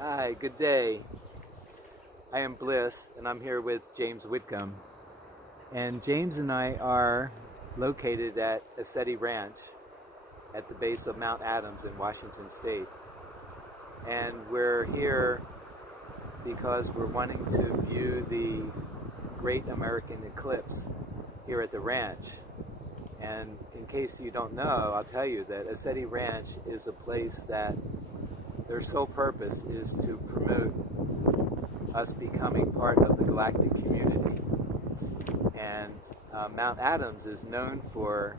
Hi, good day. I am Bliss, and I'm here with James Whitcomb. And James and I are located at ECETI Ranch at the base of Mount Adams in Washington State. And we're here because we're wanting to view the Great American Eclipse here at the ranch. And in case you don't know, I'll tell you that ECETI Ranch is a place that their sole purpose is to promote us becoming part of the galactic community. And Mount Adams is known for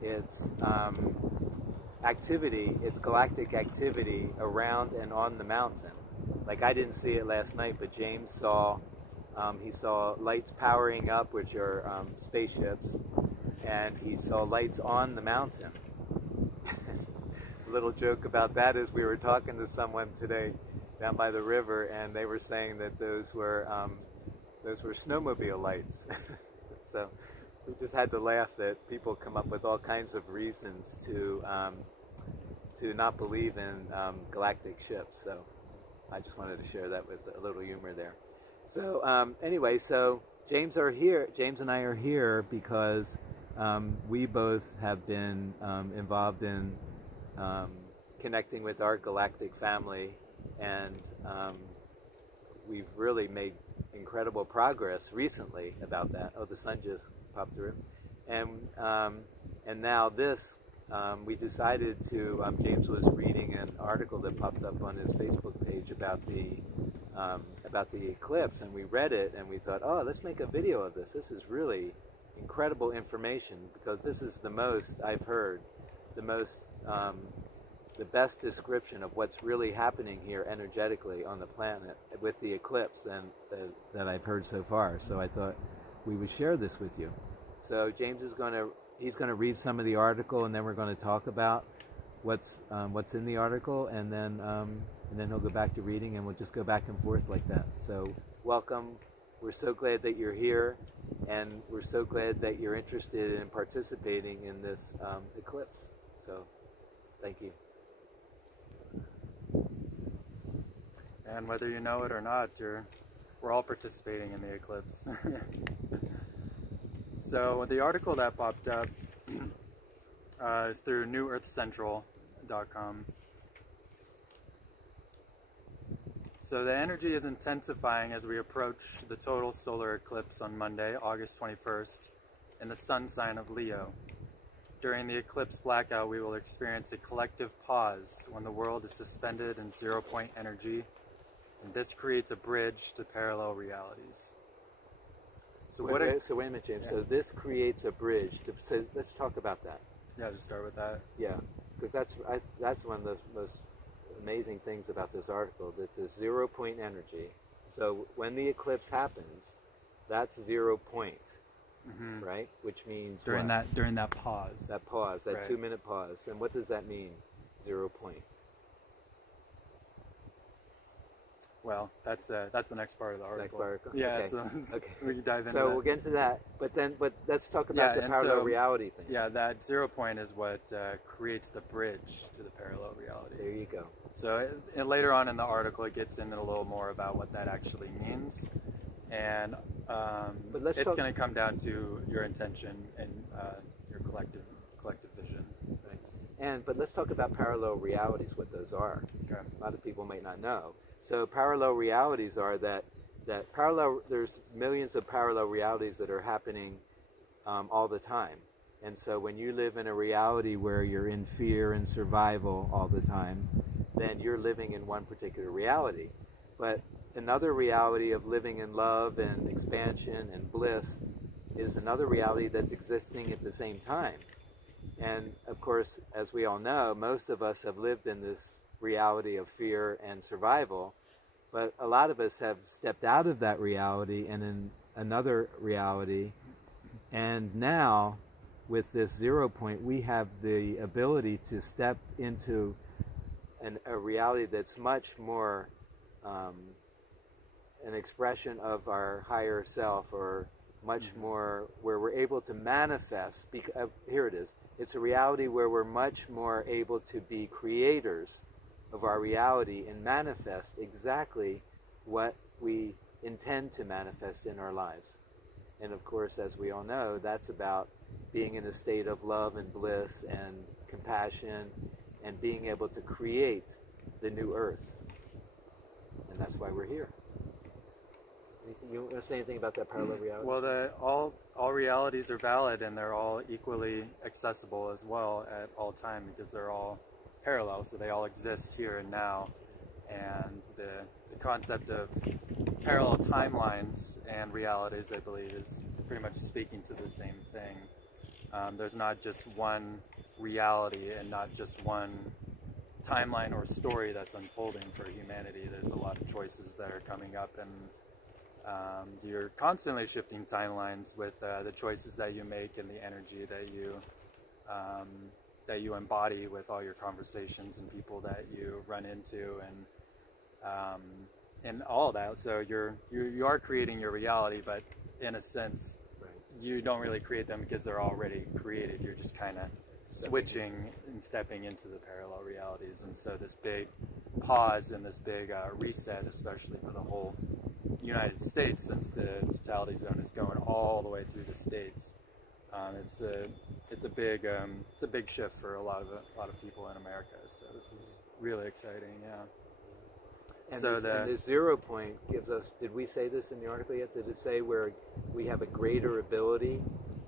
its activity, its galactic activity around and on the mountain. Like, I didn't see it last night, but James saw, he saw lights powering up, which are spaceships, and he saw lights on the mountain. Little joke about that is we were talking to someone today down by the river, and they were saying that those were snowmobile lights. So we just had to laugh that people come up with all kinds of reasons to not believe in galactic ships. So I just wanted to share that with a little humor there. So anyway, so James and I are here because we both have been involved in connecting with our galactic family, and we've really made incredible progress recently about that. Oh, the sun just popped through, and now this we decided to. James was reading an article that popped up on his Facebook page about the eclipse, and we read it and we thought, oh, let's make a video of this. This is really incredible information, because this is the most I've heard, the best description of what's really happening here energetically on the planet with the eclipse that I've heard so far. So I thought we would share this with you. So James is he's going to read some of the article, and then we're going to talk about what's in the article, and then he'll go back to reading, and we'll just go back and forth like that. So welcome. We're so glad that you're here, and we're so glad that you're interested in participating in this eclipse. So thank you. And whether you know it or not, we're all participating in the eclipse. So the article that popped up is through newearthcentral.com. So the energy is intensifying as we approach the total solar eclipse on Monday, August 21st, in the sun sign of Leo. During the eclipse blackout, we will experience a collective pause when the world is suspended in zero-point energy, and this creates a bridge to parallel realities. So wait a minute, James. Yeah. So this creates a bridge. So let's talk about that. Yeah, just start with that. Yeah, because that's one of the most amazing things about this article. It's a 0-point energy. So when the eclipse happens, that's 0 point, right? Which means during that pause. That pause, that right. 2-minute pause. And what does that mean? 0 point. Well, that's the next part of the article. Next article. Yeah, okay. so okay. we can dive into So that. we'll get into that. But let's talk about the parallel reality thing. Yeah, that 0 point is what creates the bridge to the parallel realities. There you go. So later on in the article, it gets into a little more about what that actually means, and it's going to come down to your intention and your collective vision. Right. But let's talk about parallel realities. What those are? Okay. A lot of people might not know. So parallel realities are that there's millions of parallel realities that are happening all the time. And so when you live in a reality where you're in fear and survival all the time, then you're living in one particular reality. But another reality of living in love and expansion and bliss is another reality that's existing at the same time. And of course, as we all know, most of us have lived in this reality of fear and survival, but a lot of us have stepped out of that reality and in another reality, and now with this 0 point we have the ability to step into a reality that's much more an expression of our higher self, or much more where we're able to manifest. Here it is. It's a reality where we're much more able to be creators of our reality and manifest exactly what we intend to manifest in our lives. And of course, as we all know, that's about being in a state of love and bliss and compassion and being able to create the new earth. And that's why we're here. You want to say anything about that parallel reality? Well, all realities are valid, and they're all equally accessible as well at all time, because they're all parallel, so they all exist here and now. And the concept of parallel timelines and realities, I believe, is pretty much speaking to the same thing. There's not just one reality and not just one timeline or story that's unfolding for humanity. There's a lot of choices that are coming up, and you're constantly shifting timelines with the choices that you make and the energy that you embody with all your conversations and people that you run into, and all that. So you are creating your reality, but in a sense, Right. you don't really create them because they're already created. You're just kind of switching and stepping into the parallel realities. And so this big pause and this big reset, especially for the whole United States, since the totality zone is going all the way through the states, it's a big shift for a lot of people in America. So this is really exciting. Yeah. And, so and the 0 point gives us, did we say this in the article yet? Did it say where we have a greater ability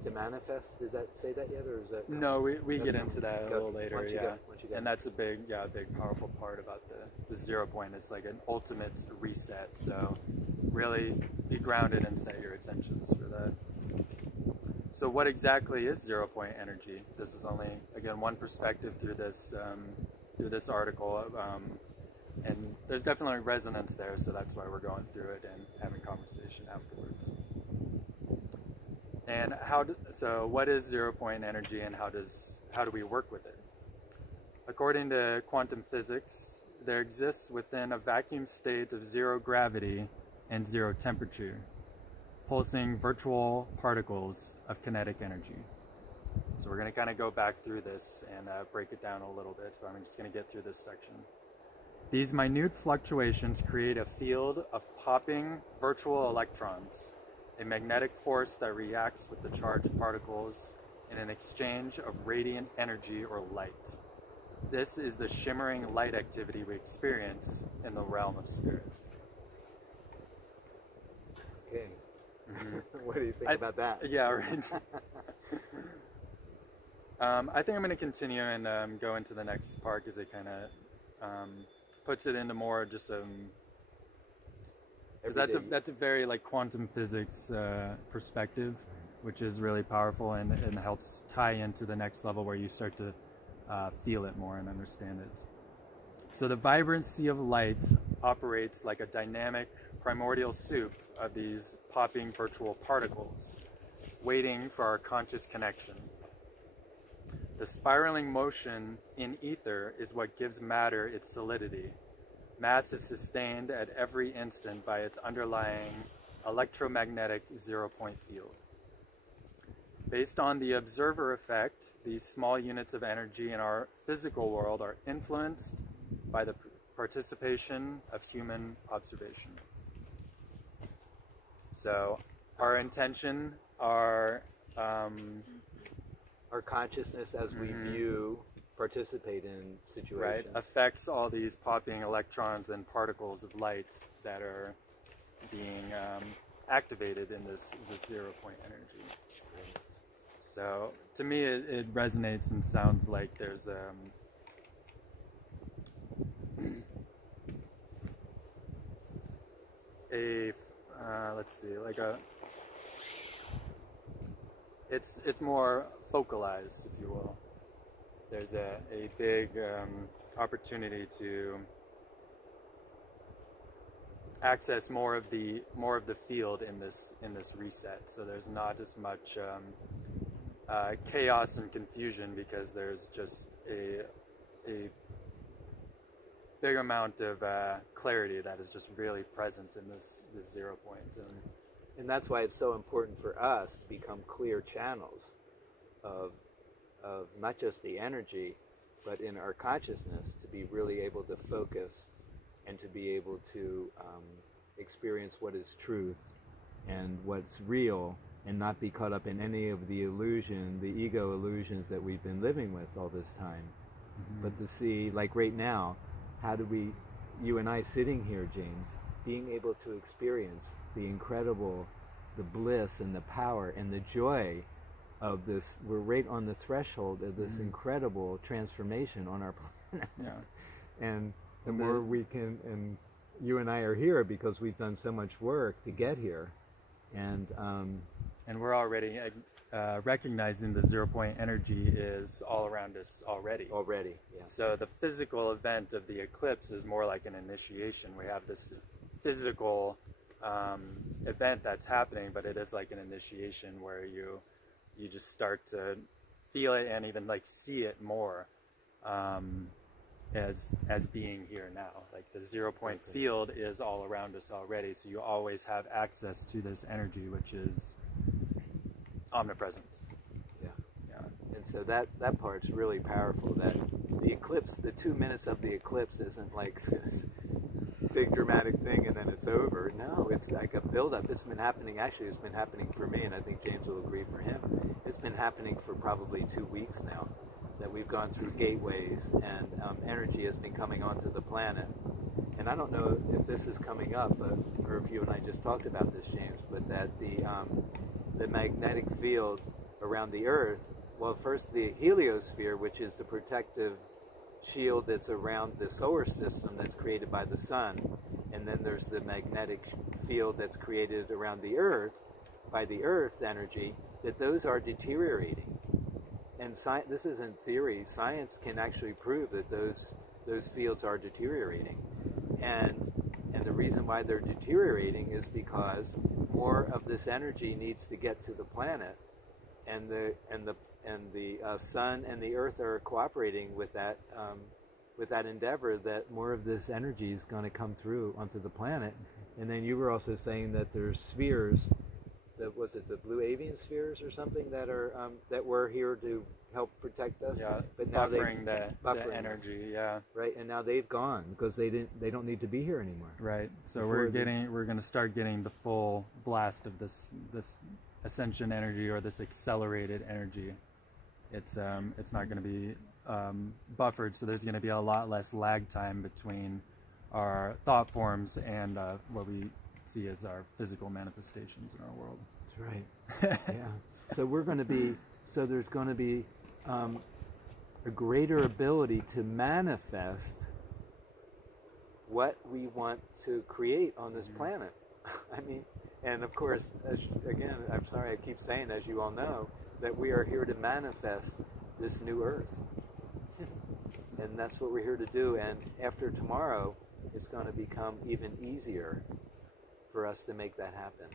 to manifest? Does that say that yet, or is that? No, we get into that a little later. Why don't you Yeah. go? And that's a big powerful part about the 0 point. It's like an ultimate reset. So really be grounded and set your intentions for that. So what exactly is 0 point energy? This is only, again, one perspective through this article. And there's definitely resonance there, so that's why we're going through it and having conversation afterwards. And so what is 0 point energy, and how do we work with it? According to quantum physics, there exists within a vacuum state of zero gravity and zero temperature, pulsing virtual particles of kinetic energy. So we're going to kind of go back through this and break it down a little bit, but I'm just going to get through this section. These minute fluctuations create a field of popping virtual electrons, a magnetic force that reacts with the charged particles in an exchange of radiant energy or light. This is the shimmering light activity we experience in the realm of spirit. Okay. What do you think about that? Yeah, right. I think I'm going to continue and go into the next part, because it kind of puts it into more just because that's a very like quantum physics perspective, which is really powerful and helps tie into the next level where you start to feel it more and understand it. So the vibrancy of light operates like a dynamic primordial soup of these popping virtual particles, waiting for our conscious connection. The spiraling motion in ether is what gives matter its solidity. Mass is sustained at every instant by its underlying electromagnetic 0 point field. Based on the observer effect, these small units of energy in our physical world are influenced by the participation of human observation. So our intention, our consciousness as we view, participate in situations. Right, affects all these popping electrons and particles of light that are being activated in this 0 point energy. So to me, it resonates and sounds like there's it's more focalized, if you will. There's a big opportunity to access more of the field in this reset. So there's not as much chaos and confusion, because there's just a big amount of clarity that is just really present in this 0 point. And that's why it's so important for us to become clear channels of not just the energy, but in our consciousness to be really able to focus and to be able to experience what is truth and what's real, and not be caught up in any of the ego illusions that we've been living with all this time. But to see, like right now, how do we, you and I sitting here, James, being able to experience the incredible, the bliss and the power and the joy of this. We're right on the threshold of this incredible transformation on our planet. And the more we can, and you and I are here because we've done so much work to get here. And we're already recognizing the 0 point energy is all around us already. Yeah. So the physical event of the eclipse is more like an initiation. We have this physical event that's happening, but it is like an initiation where you just start to feel it and even like see it more as being here now. Like the 0 point field is all around us already, so you always have access to this energy, which is omnipresent. And so that part's really powerful, that the eclipse, the 2 minutes of the eclipse isn't like this big dramatic thing and then it's over. No, it's like a build-up. It's been happening, actually it's been happening for me, and I think James will agree for him. It's been happening for probably 2 weeks now, that we've gone through gateways and energy has been coming onto the planet. And I don't know if this is coming up, or if you and I just talked about this, James, but that the magnetic field around the Earth, well, first the heliosphere, which is the protective shield that's around the solar system that's created by the sun, and then there's the magnetic field that's created around the Earth by the Earth's energy, that those are deteriorating. And this isn't theory. Science can actually prove that those fields are deteriorating, and the reason why they're deteriorating is because more of this energy needs to get to the planet, and the sun and the Earth are cooperating with that endeavor, that more of this energy is going to come through onto the planet. And then you were also saying that there's spheres, was it the blue avian spheres or something, that are that were here to help protect us? Yeah, but now buffering the energy. Yeah. Right, and now they've gone because they don't need to be here anymore. Right. So we're going to start getting the full blast of this ascension energy, or this accelerated energy. It's not going to be buffered, so there's going to be a lot less lag time between our thought forms and what we see as our physical manifestations in our world. That's right. Yeah. So there's going to be a greater ability to manifest what we want to create on this planet. I mean, and of course, again, I'm sorry I keep saying, as you all know, that we are here to manifest this new Earth. And that's what we're here to do. And after tomorrow, it's going to become even easier for us to make that happen.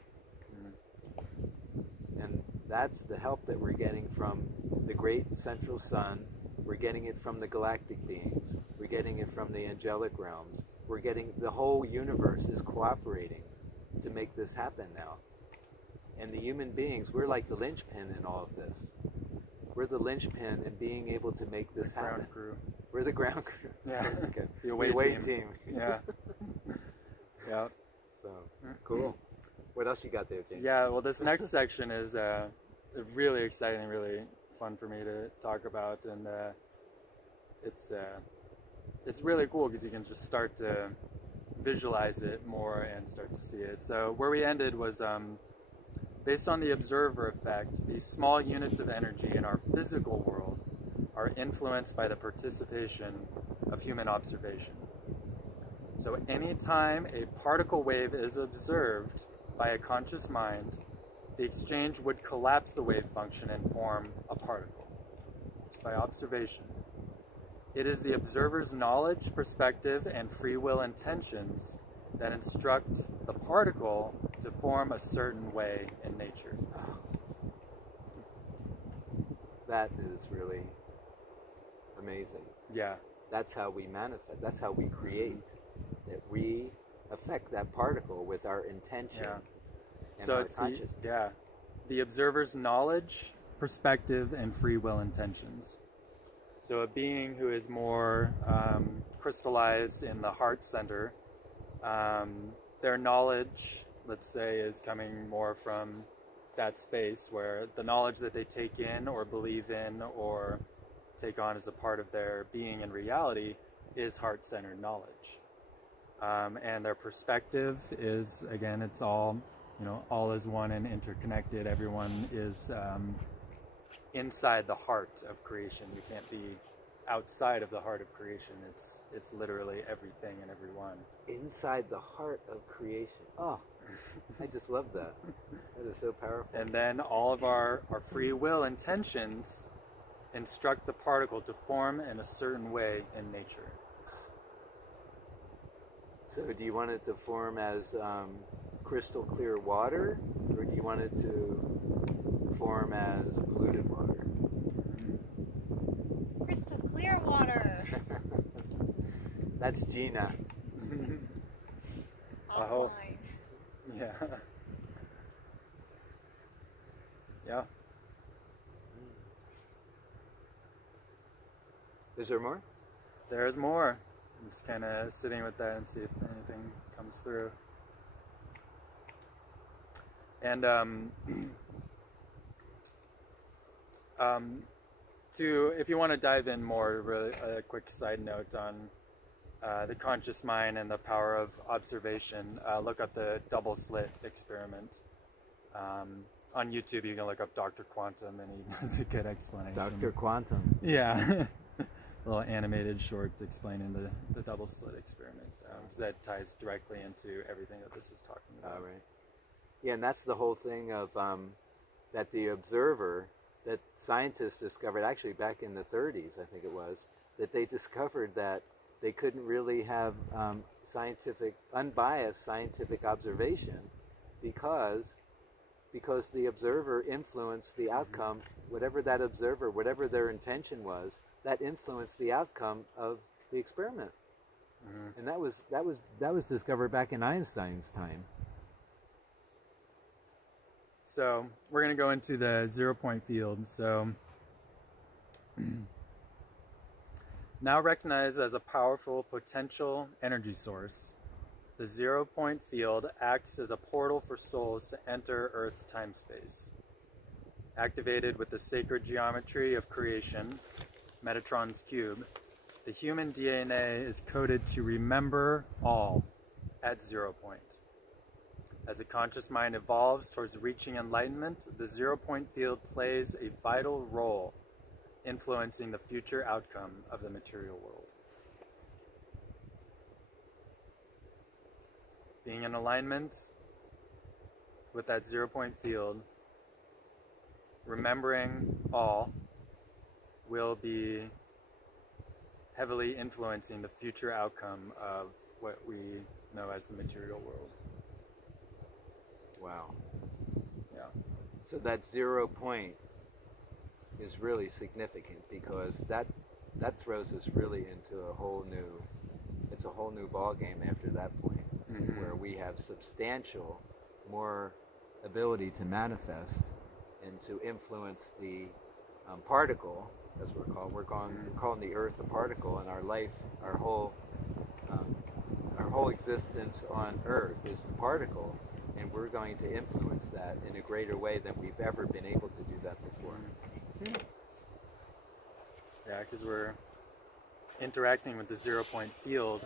And that's the help that we're getting from the great central sun. We're getting it from the galactic beings. We're getting it from the angelic realms. We're getting, the whole universe is cooperating to make this happen now. And the human beings, we're like the linchpin in all of this. We're the linchpin in being able to make this happen. Ground crew. We're the ground crew. Yeah. Okay. The away team. Yeah. Yeah. So, cool. What else you got there, James? Yeah, well, this next section is really exciting, really fun for me to talk about, and it's really cool because you can just start to visualize it more and start to see it. So where we ended was based on the observer effect, these small units of energy in our physical world are influenced by the participation of human observation. So anytime a particle wave is observed by a conscious mind, the exchange would collapse the wave function and form a particle, just by observation. It is the observer's knowledge, perspective, and free will intentions that instruct the particle to form a certain way in nature. That is really amazing. Yeah. That's how we manifest. That's how we create. That we affect that particle with our intention and so our it's consciousness. The observer's knowledge, perspective, and free will intentions. So a being who is more crystallized in the heart center, their knowledge, let's say, is coming more from that space where the knowledge that they take in or believe in or take on as a part of their being and reality is heart-centered knowledge. And their perspective is, again, it's all, all is one and interconnected. Everyone is inside the heart of creation. You can't be outside of the heart of creation. It's literally everything and everyone. Inside the heart of creation. Oh, I just love that. That is so powerful. And then all of our free will intentions instruct the particle to form in a certain way in nature. So do you want it to form as crystal clear water, or do you want it to form as polluted water? Crystal clear water. That's Gina. Oh. Yeah. Yeah. Is there more? There's more. I'm just kind of sitting with that and see if anything comes through. And if you want to dive in more, really a quick side note on the conscious mind and the power of observation, look up the double slit experiment. On YouTube, you can look up Dr. Quantum, and he does a good explanation. Dr. Quantum. Yeah. A little animated short explaining the double slit experiments. That ties directly into everything that this is talking about. All right. Yeah, and that's the whole thing of that the observer, that scientists discovered actually back in the 30s, I think it was, that they discovered that they couldn't really have unbiased scientific observation because the observer influenced the outcome, whatever that observer, whatever their intention was, that influenced the outcome of the experiment. Mm-hmm. And that was discovered back in Einstein's time. So we're going to go into the 0-point field. So now recognized as a powerful potential energy source, the 0-point field acts as a portal for souls to enter Earth's time-space. Activated with the sacred geometry of creation, Metatron's cube, the human DNA is coded to remember all at 0 point. As the conscious mind evolves towards reaching enlightenment, the 0-point field plays a vital role influencing the future outcome of the material world. Being in alignment with that 0-point field, remembering all will be heavily influencing the future outcome of what we know as the material world. Wow. Yeah. So that 0 point is really significant because that throws us really into a whole new ball game after that point, mm-hmm. where we have substantial more ability to manifest and to influence the particle, as we're calling the Earth a particle, and our life, our whole existence on Earth is the particle. And we're going to influence that in a greater way than we've ever been able to do that before. Yeah, because we're interacting with the 0-point field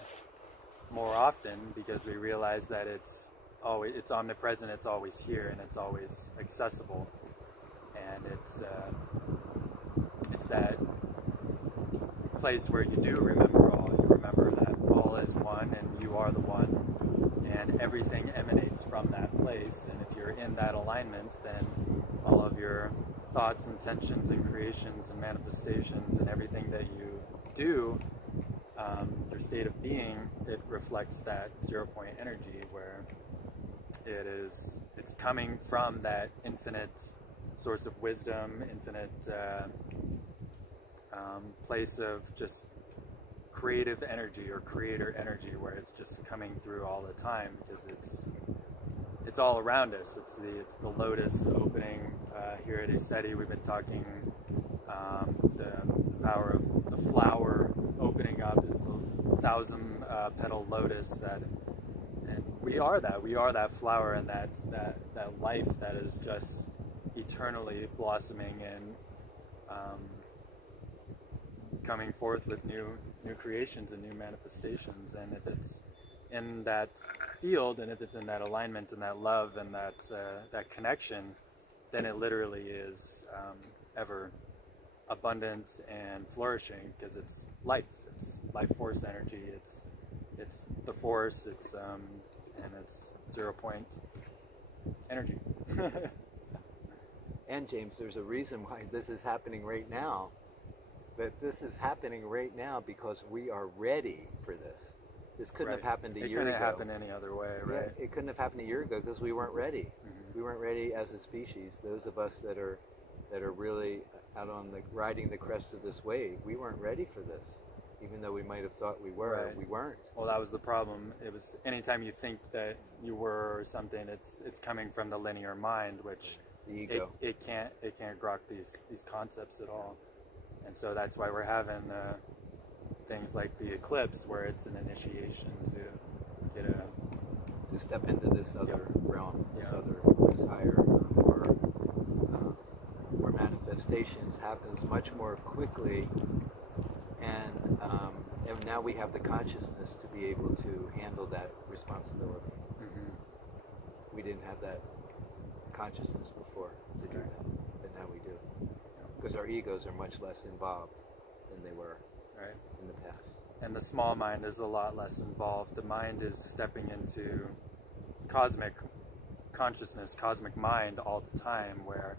more often because we realize that it's omnipresent, it's always here, and it's always accessible. And it's that place where you do remember all. You remember that all is one, and you are the one. And everything emanates from that place. And if you're in that alignment, then all of your thoughts, intentions, and creations, and manifestations, and everything that you do, your state of being, it reflects that 0-point energy where it's coming from that infinite source of wisdom, infinite place of just creative energy or creator energy, where it's just coming through all the time because it's all around us. It's the Lotus opening here at ECETI. We've been talking the power of the flower opening up is the thousand petal lotus that, and we are that flower, and that life that is just eternally blossoming and coming forth with new creations and new manifestations. And if it's in that field, and if it's in that alignment and that love and that connection, then it literally is ever abundant and flourishing, because it's life force energy, it's the force, and it's 0 point energy. And James, there's a reason why this is happening right now. That this is happening right now because we are ready for this. This couldn't have happened a year ago. It couldn't happen any other way, right? Yeah, it couldn't have happened a year ago because we weren't ready. We weren't ready as a species. Those of us that are really out on riding the crest of this wave, we weren't ready for this. Even though we might have thought we were, right. We weren't. Well, that was the problem. It was anytime you think that you were or something, it's coming from the linear mind, which The ego. It can't grok these concepts at all. And so that's why we're having things like the eclipse, where it's an initiation to get to step into this other realm, this higher, where manifestations happens much more quickly, and now we have the consciousness to be able to handle that responsibility. We didn't have that consciousness before to do that, but now we do, because our egos are much less involved than they were in the past. And the small mind is a lot less involved. The mind is stepping into cosmic consciousness, cosmic mind all the time, where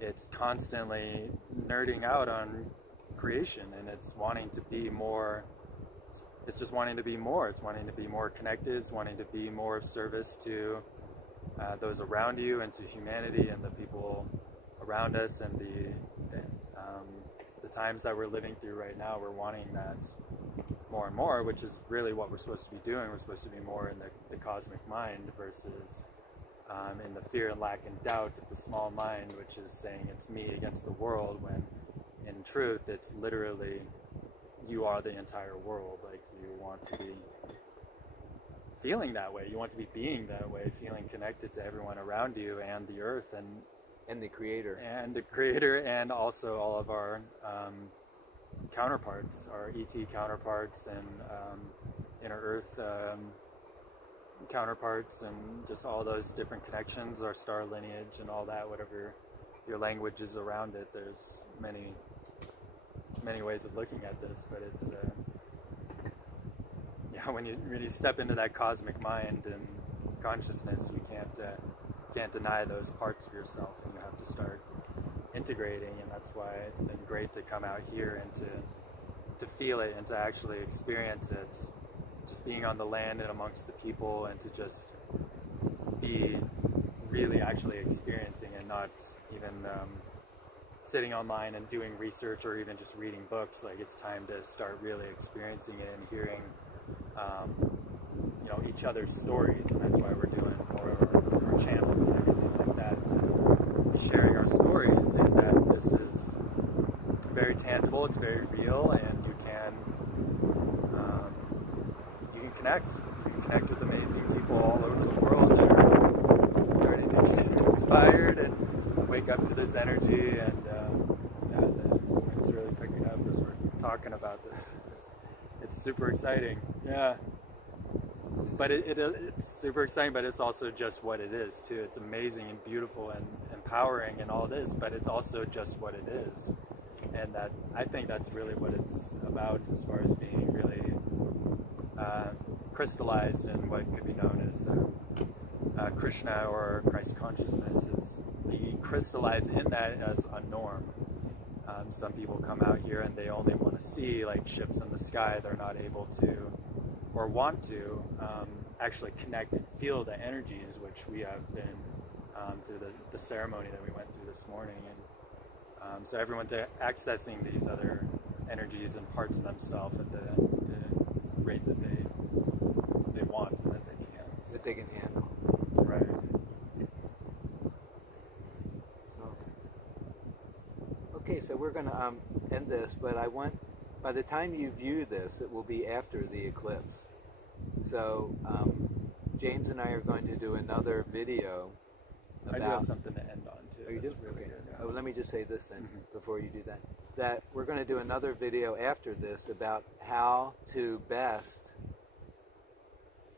it's constantly nerding out on creation, and it's wanting to be more. It's just wanting to be more. It's wanting to be more connected. It's wanting to be more of service to those around you and to humanity and the people around us, and the times that we're living through right now. We're wanting that more and more, which is really what we're supposed to be doing. We're supposed to be more in the cosmic mind versus in the fear and lack and doubt of the small mind, which is saying it's me against the world, when in truth it's literally you are the entire world. Like, you want to be feeling that way, you want to be being that way, feeling connected to everyone around you and the earth and the creator, and also all of our counterparts, our ET counterparts, and inner earth counterparts, and just all those different connections, our star lineage and all that, whatever your language is around it. There's many ways of looking at this, but it's when you step into that cosmic mind and consciousness, you can't deny those parts of yourself, and you have to start integrating. And that's why it's been great to come out here and to feel it and to actually experience it, just being on the land and amongst the people, and to just be really actually experiencing, and not even sitting online and doing research or even just reading books. Like, it's time to start really experiencing it and hearing each other's stories, and that's why we're doing more of our channels and everything like that, to be sharing our stories, and that this is very tangible, it's very real, and you can connect with amazing people all over the world that are starting to get inspired and wake up to this energy, and it's really picking up as we're talking about this. It's super exciting, but it's super exciting, but it's also just what it is too. It's amazing and beautiful and empowering and all this, but it's also just what it is. And that, I think that's really what it's about, as far as being really crystallized in what could be known as Krishna or Christ consciousness. It's be crystallized in that as a norm. Some people come out here and they only want to see like ships in the sky. They're not able to or want to actually connect and feel the energies, which we have been through the ceremony that we went through this morning. And so everyone's accessing these other energies and parts of themselves at the rate that they want and that they can. That they can handle. Right. Okay, so we're going to end this, but I want by the time you view this, it will be after the eclipse. So James and I are going to do another video I do have something to end on too. Oh, you That's do? really Okay. good, yeah. Oh, let me just say this then before you do that. That we're going to do another video after this about how to best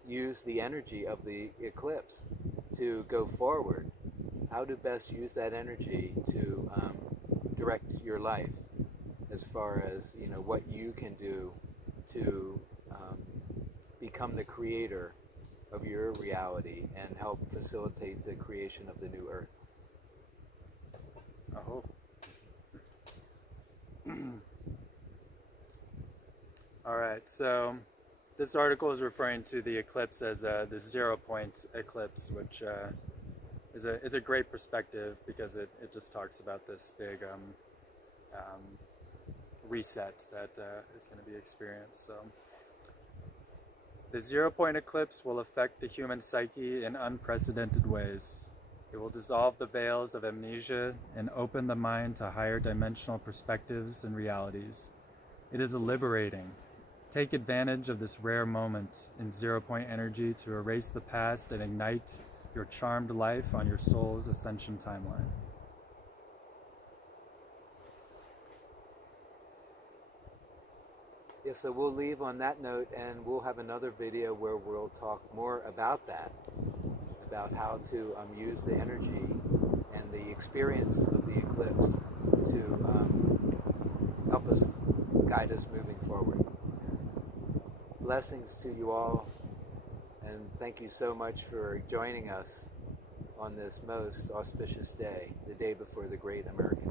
use the energy of the eclipse to go forward. How to best use that energy to direct your life, as far as what you can do to become the creator of your reality and help facilitate the creation of the new earth. I hope. All right, so this article is referring to the eclipse as the 0-point eclipse, which is a great perspective because it just talks about this big reset that is going to be experienced. So the 0-point eclipse will affect the human psyche in unprecedented ways. It will dissolve the veils of amnesia and open the mind to higher dimensional perspectives and realities. It is liberating. Take advantage of this rare moment in 0-point energy to erase the past and ignite your charmed life on your soul's ascension timeline. Yeah, so we'll leave on that note, and we'll have another video where we'll talk more about that, about how to use the energy and the experience of the eclipse to help us, guide us moving forward. Blessings to you all, and thank you so much for joining us on this most auspicious day, the day before the great American